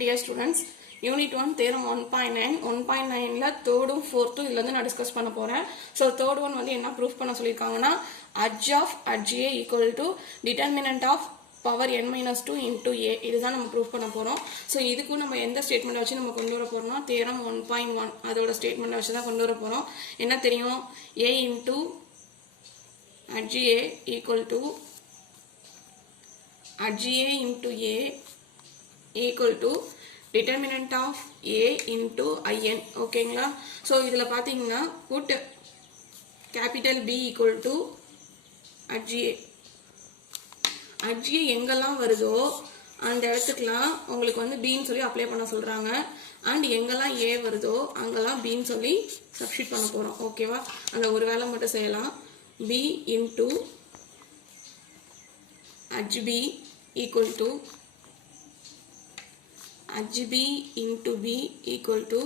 Dear students, Unit 1 Theorem 1.9 1.9ல தேர்டும் ஃபோர்த்தும் இதுல நான் discuss பண்ண போறேன். ஸோ தேர்ட் ஒன் வந்து என்ன ப்ரூஃப் பண்ண சொல்லியிருக்காங்கன்னா adj of adja equal to determinant of power n minus 2 into a இதுதான் நம்ம ப்ரூஃப் பண்ண போறோம். ஸோ இதுக்கும் நம்ம எந்த ஸ்டேட்மெண்ட் வச்சு நம்ம கொண்டு வர போறோம்னா தேரம் 1.1 அதோட ஸ்டேட்மெண்ட் வச்சு தான் கொண்டு வர போறோம். என்ன தெரியும்? a into adja equal to adja into a equal to determinant of a into in. ஓகேங்களா? ஸோ இதில் பார்த்தீங்கன்னா put capital B equal to adja. adja எங்கெல்லாம் வருதோ அந்த இடத்துக்குலாம் உங்களுக்கு வந்து Bன்னு சொல்லி அப்ளை பண்ண சொல்கிறாங்க. அண்ட் எங்கெல்லாம் A வருதோ அங்கெல்லாம் Bன்னு சொல்லி சப்ஸ்டிட் பண்ண போகிறோம். ஓகேவா? அந்த ஒரு வேலை மட்டும் செய்யலாம். B into adb equal to adb into B equal to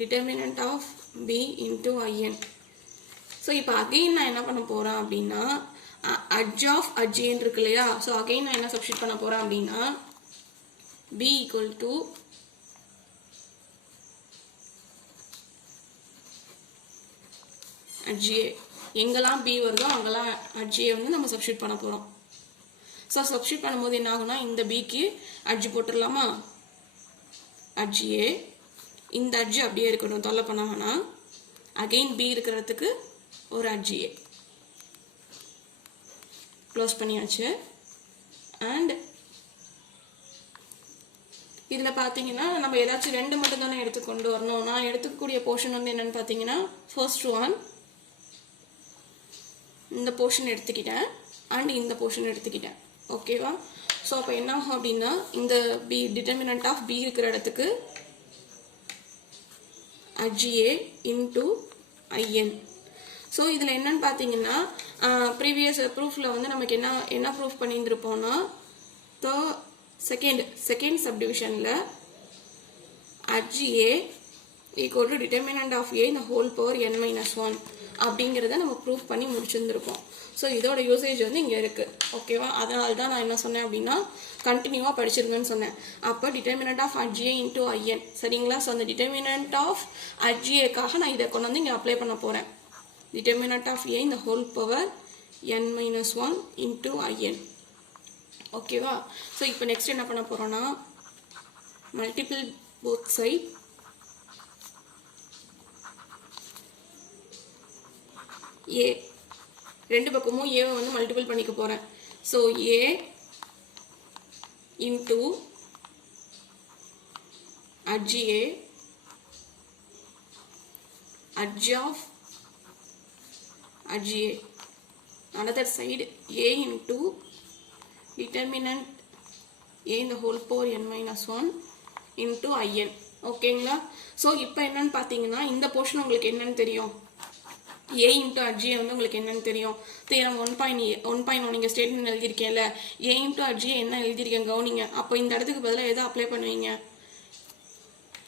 determinant of B into in. So இப்போ அகெயின் நான் என்ன பண்ண போகிறேன் அப்படின்னா adj of adj இருக்கு இல்லையா? ஸோ அகெயின் நான் என்ன சப்ஸ்டிட் பண்ண போகிறேன் அப்படின்னா B equal to adja. எங்கெல்லாம் B வருதோ அங்கெல்லாம் adja வந்து நம்ம சப்ஸ்டிட் பண்ண போகிறோம். ஸோ சப்ஸ்டிட் பண்ணும்போது என்ன ஆகுனா இந்த பிக்கு அட்ஜ் போட்டுடலாமா? adja. இந்த அட்ஜ் அப்படியே இருக்கட்டும், தொல்லை பண்ணாங்கன்னா அகெயின் பி இருக்கிறதுக்கு ஒரு adja க்ளோஸ் பண்ணியாச்சு. அண்ட் இதில் பார்த்தீங்கன்னா நம்ம ஏதாச்சும் ரெண்டு மட்டும் தானே எடுத்து கொண்டு வரணும். நான் எடுத்துக்கக்கூடிய போர்ஷன் வந்து என்னன்னு பார்த்தீங்கன்னா ஃபர்ஸ்ட் ஒன் இந்த போர்ஷன் எடுத்துக்கிட்டேன் அண்ட் இந்த போர்ஷன் எடுத்துக்கிட்டேன். ஓகேவா? ஸோ அப்போ என்ன ஆகும் அப்படின்னா இந்த பி டிட்டர்மினன்ட் ஆஃப் பி இருக்கிற இடத்துக்கு adja இன்டு in. ஸோ இதில் என்னன்னு பார்த்தீங்கன்னா ப்ரீவியஸ் ப்ரூஃபில் வந்து நமக்கு என்ன ப்ரூஃப் பண்ணியிருந்திருப்போம்னா செகண்ட் சப்டிவிஷனில் adja equal to determinant of a இந்த ஹோல் பவர் n மைனஸ் 1 அப்படிங்கிறத நம்ம ப்ரூஃப் பண்ணி முடிச்சிருந்துருப்போம். ஸோ இதோட யூசேஜ் வந்து இங்கே இருக்குது. ஓகேவா? அதனால தான் நான் என்ன சொன்னேன் அப்படின்னா கண்டினியூவாக படிச்சிருங்கன்னு சொன்னேன். அப்போ determinant of adja into in. சரிங்களா? ஸோ அந்த டிட்டர்மினன்ட் ஆஃப் adjaக்காக நான் இதை கொண்டு வந்து இங்கே அப்ளை பண்ண போகிறேன். டிட்டர்மினன்ட் ஆஃப் a இந்த whole power n minus 1 into in. ஓகேவா? ஸோ இப்போ நெக்ஸ்ட் என்ன பண்ண போகிறோன்னா மல்டிபிள் போத் சைட் a ரெண்டு பக்கமும் ஏவை வந்து மல்டிபிள் பண்ணிக்க போகிறேன். So a into adja adj of adja. Another side a into determinant a in the whole power n minus 1 into in. ஓகேங்களா? ஸோ இப்போ என்னன்னு பார்த்தீங்கன்னா இந்த போர்ஷன் உங்களுக்கு என்னன்னு தெரியும்? a இன்ட்டு adja வந்து உங்களுக்கு என்னன்னு தெரியும்? தேரம் 1.1 நீங்கள் ஸ்டேட்மெண்ட் எழுதியிருக்கேன்ல, a இன்ட்டு adja என்ன எழுதியிருக்கேன் கவனிங்க. அப்போ இந்த இடத்துக்கு பதிலாக எதை அப்ளை பண்ணுவீங்க?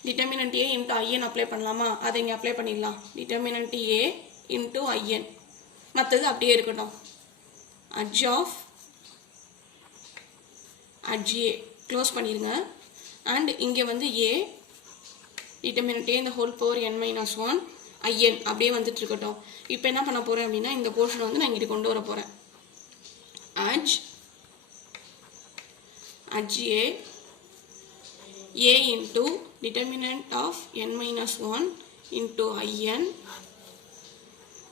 Determinant a into in apply பண்ணலாமா? அதை இங்கே அப்ளை பண்ணிடலாம். Determinant a into in. மற்றது அப்படியே இருக்கட்டும். adj of adja க்ளோஸ் பண்ணிடுங்க. அண்ட் இங்கே வந்து a டிட்டர்மினன்ட் a இந்த whole power n minus 1 in அப்படியே வந்துட்டு இருக்கட்டும். இப்போ என்ன பண்ண போகிறேன் அப்படின்னா இந்த போர்ஷன் வந்து நான் இங்கிட்டு கொண்டு வர போகிறேன். adja a into determinant of n minus 1 into in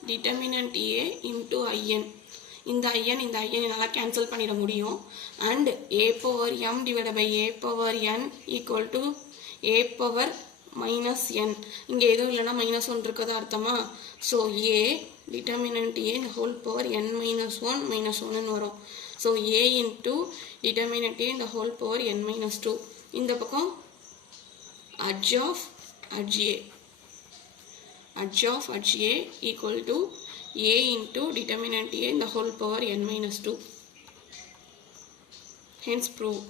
determinant a into in. இந்த in நல்லா கேன்சல் பண்ணிட முடியும். And a power m divide by a power n equal to a power minus n. இங்கே எதுவும் இல்லைன்னா மைனஸ் 1 இருக்கதா அர்த்தமா? So a determinant a இந்த whole power n minus 1 minus 1ன்னு வரும். So a into determinant a இந்த ஹோல் பவர் n மைனஸ் 2. இந்த பக்கம் adj of adja equal to a into determinant a in the whole power n minus 2. Hence prove.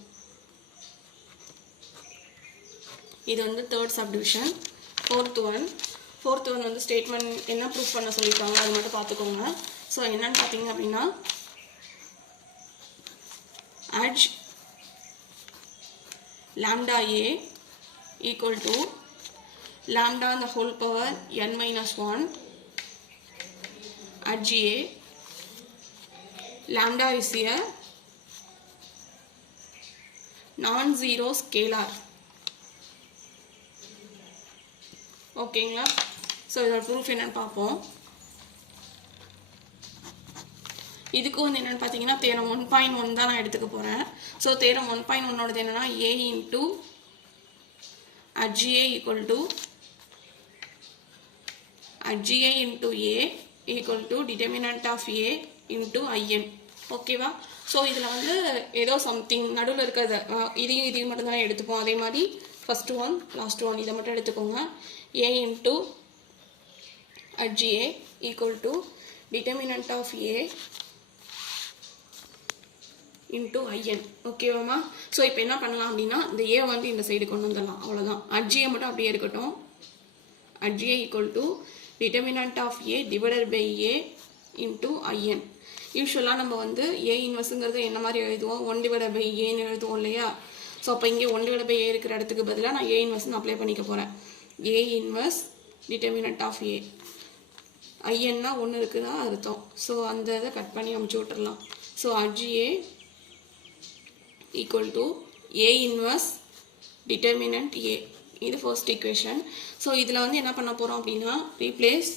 இது வந்து third subdivision. Fourth one வந்து statement என்ன proof பண்ண சொல்லியிருக்காங்க அது மட்டும் பார்த்துக்கோங்க. ஸோ என்னன்னு பார்த்தீங்க அப்படின்னா adj lambda a equal to lambda the whole power n minus 1 at GA. Lambda is a non-zero scalar. ஓகேங்களா? ஸோ இதோட ப்ரூஃப் என்னன்னு பார்ப்போம். இதுக்கு வந்து என்னென்னு பார்த்தீங்கன்னா தேரம் 1.1 தான் நான் எடுத்துக்க போகிறேன். ஸோ தேரம் 1.1ஓடது என்னென்னா a into at GA equal to at GA into A equal to determinant of A into IN. ஓகேவா? ஸோ இதில் வந்து ஏதோ சம்திங் நடுவில் இருக்கிறத இதையும் மட்டும் தான் எடுத்துப்போம். அதே மாதிரி ஃபர்ஸ்ட் ஒன் லாஸ்ட் ஒன் இதை மட்டும் எடுத்துக்கோங்க. A into at GA equal to determinant of A into IN. ஓகேவாமா? ஸோ இப்போ என்ன பண்ணலாம் அப்படின்னா இந்த A வந்து இந்த சைடு கொண்டு வந்துடலாம். அவ்வளோதான். at GA மட்டும் அப்படியே இருக்கட்டும். at GA equal to determinant of A divided by A into IN. யூஸ்வலாக நம்ம வந்து A இன்வெர்ஸுங்கிறது என்ன மாதிரி எழுதுவோம்? 1 divided by Aன்னு எழுதுவோம் இல்லையா? ஸோ அப்போ இங்கே 1 divided by A இருக்கிற இடத்துக்கு பதிலாக நான் A இன்வெர்ஸ்னு அப்ளை பண்ணிக்க போகிறேன். A inverse determinant of A. INனா 1 இருக்குதா அர்த்தம். ஸோ அந்த இதை கட் பண்ணி அமுச்சு விட்டுறலாம். So at GA equal to A inverse determinant A. இது ஃபர்ஸ்ட் ஈக்குவேஷன். ஸோ இதில் வந்து என்ன பண்ண போகிறோம் அப்படின்னா replace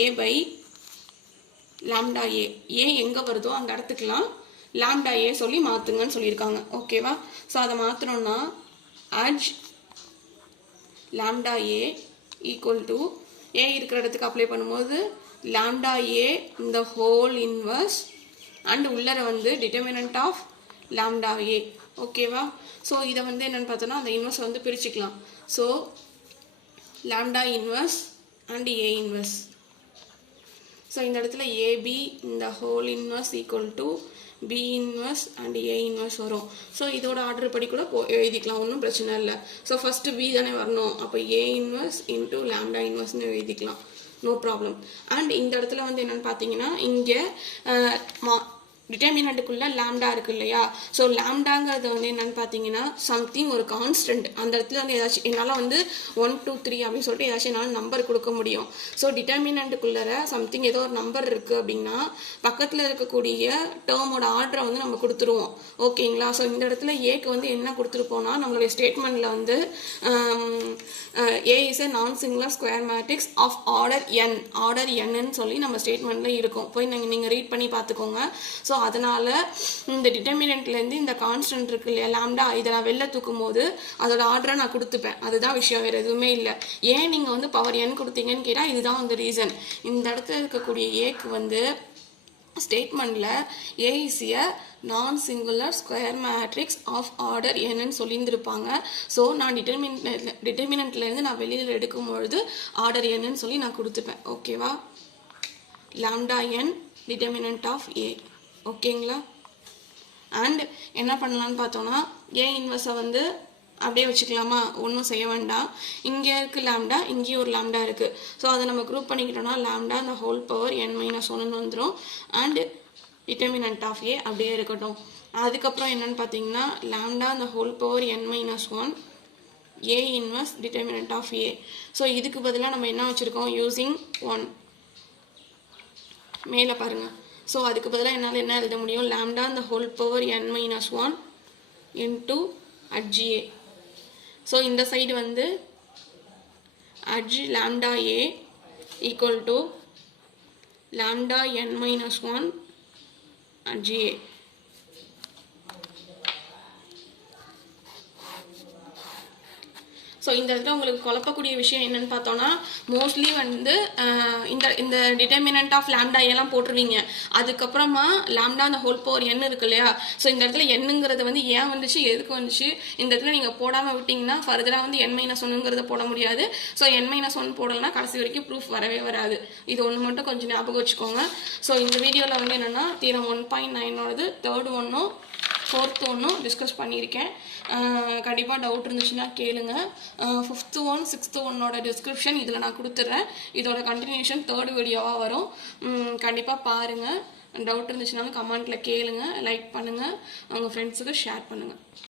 A by lambda A. A எங்கே வருதோ அந்த இடத்துக்குலாம் lambda A சொல்லி மாற்றுங்கன்னு சொல்லியிருக்காங்க. ஓகேவா? ஸோ அதை மாற்றணும்னா at lambda A equal to A இருக்கிற இடத்துக்கு அப்ளை பண்ணும்போது lambda A இந்த whole inverse and உள்ளர வந்து determinant of lambda A. ஓகேவா? ஸோ இதை வந்து என்னென்னு பார்த்தோன்னா அந்த இன்வெர்ஸ் வந்து பிரிச்சுக்கலாம். So lambda inverse and A inverse. So இந்த இடத்துல AB இந்த whole inverse equal to B inverse and A inverse வரும். ஸோ இதோட ஆர்டர் படி கூட எழுதிக்கலாம், ஒன்றும் பிரச்சனை இல்லை. ஸோ ஃபஸ்ட்டு B தானே வரணும், அப்போ A inverse into lambda inverseன்னு எழுதிக்கலாம், நோ ப்ராப்ளம். அண்ட் இந்த இடத்துல வந்து என்னென்னு பார்த்தீங்கன்னா இங்கே டிட்டர்மினண்ட்டுக்குள்ளே லாம்டா இருக்கு இல்லையா? ஸோ லாம்டாங்கிறது வந்து என்னென்னு பார்த்தீங்கன்னா சம்திங் ஒரு கான்ஸ்டன்ட். அந்த இடத்துல வந்து ஏதாச்சும் என்னால் வந்து 1 2 3 அப்படின்னு சொல்லிட்டு ஏதாச்சும் என்னால் நம்பர் கொடுக்க முடியும். ஸோ டிட்டர்மினண்ட்டுக்குள்ளே சம்திங் ஏதோ ஒரு நம்பர் இருக்குது அப்படின்னா பக்கத்தில் இருக்கக்கூடிய டேர்மோட ஆர்டரை வந்து நம்ம கொடுத்துருவோம். ஓகேங்களா? ஸோ இந்த இடத்துல ஏக்கு வந்து என்ன கொடுத்துருப்போம்னா நம்மளுடைய ஸ்டேட்மெண்ட்டில் வந்து A is a non-singular square matrix of order n. Order என்னன்னு சொல்லி நம்ம ஸ்டேட்மெண்ட்டில் இருக்கும். போய் நீங்கள் ரீட் பண்ணி பார்த்துக்கோங்க. ஸோ அதனால் இந்த டிட்டர்மினண்ட்லேருந்து இந்த கான்ஸ்டன்ட் இருக்கு இல்லையா லாம்டா, இதை நான் வெளில தூக்கும் போது அதோட ஆர்டரை நான் கொடுத்துப்பேன். அதுதான் விஷயம், வேறு எதுவுமே இல்லை. ஏன் நீங்கள் வந்து பவர் n கொடுத்தீங்கன்னு கேட்டால் இதுதான் வந்து ரீசன். இந்த இடத்துல இருக்கக்கூடிய ஏக்கு வந்து ஸ்டேட்மெண்ட்டில் A is a non-singular square matrix of order n சொல்லியிருந்திருப்பாங்க. ஸோ நான் டிட்டர்மினண்ட்லேருந்து நான் வெளியில் எடுக்கும் பொழுது ஆர்டர் என்னன்னு சொல்லி நான் கொடுத்துப்பேன். ஓகேவா? Lambda n determinant of A. ஓகேங்களா? அண்ட் என்ன பண்ணலான்னு பார்த்தோன்னா A இன்வெர்ஸை வந்து அப்படியே வச்சுக்கலாமா? ஒன்றும் செய்ய வேண்டாம். இங்கே இருக்குது லாம்டா, இங்கேயும் ஒரு லாம்டா இருக்குது. ஸோ அதை நம்ம குரூப் பண்ணிக்கிட்டோம்னா லாம்டா இந்த ஹோல் பவர் n-1 வந்துடும். அண்ட் டிட்டர்மினண்ட் ஆஃப் A அப்படியே இருக்கட்டும். அதுக்கப்புறம் என்னென்னு பார்த்தீங்கன்னா லாம்டா இந்த whole power n-1 A inverse determinant of A. So இதுக்கு பதிலாக நம்ம என்ன வச்சுருக்கோம்? யூஸிங் 1 மேலே பாருங்கள். ஸோ அதுக்கு பதிலாக என்னால் என்ன எழுத முடியும்? லாம்டா இந்த whole power n-1 into at GA. So இந்த சைடு வந்து at lambda A equal to lambda n-1 at GA. So இந்த இடத்துல உங்களுக்கு குழப்பக்கூடிய விஷயம் என்னென்னு பார்த்தோன்னா மோஸ்ட்லி வந்து இந்த டிட்டர்மினண்ட் ஆஃப் லாம்டா எல்லாம் போட்டுருவீங்க. அதுக்கப்புறமா லாம்டா அந்த ஹோல் பவர் n இருக்கு இல்லையா? ஸோ இந்த இடத்துல என்னங்கிறது வந்து ஏன் வந்துச்சு, எதுக்கு வந்துச்சு, இந்த இடத்துல நீங்கள் போடாமல் விட்டிங்கன்னா ஃபர்தராக வந்து n-1ங்கிறத போட முடியாது. ஸோ n-1 போடலைன்னா கடைசி வரைக்கும் ப்ரூஃப் வரவே வராது. இது ஒன்று மட்டும் கொஞ்சம் ஞாபகம் வச்சுக்கோங்க. ஸோ இந்த வீடியோவில் வந்து என்னென்னா தீரம் 1.9ஓடது தேர்ட் ஒன்றும் ஃபோர்த்து ஒன்றும் டிஸ்கஸ் பண்ணியிருக்கேன். கண்டிப்பாக டவுட் இருந்துச்சுன்னா கேளுங்க. 5th 1 6th 1ஓட டிஸ்கிரிப்ஷன் இதில் நான் கொடுத்துட்றேன். இதோட கண்டினியூஷன் தேர்ட் வீடியோவாக வரும். கண்டிப்பாக பாருங்கள். டவுட் இருந்துச்சுனாலும் கமெண்ட்டில் கேளுங்க, லைக் பண்ணுங்கள், உங்கள் ஃப்ரெண்ட்ஸுக்கு ஷேர் பண்ணுங்கள்.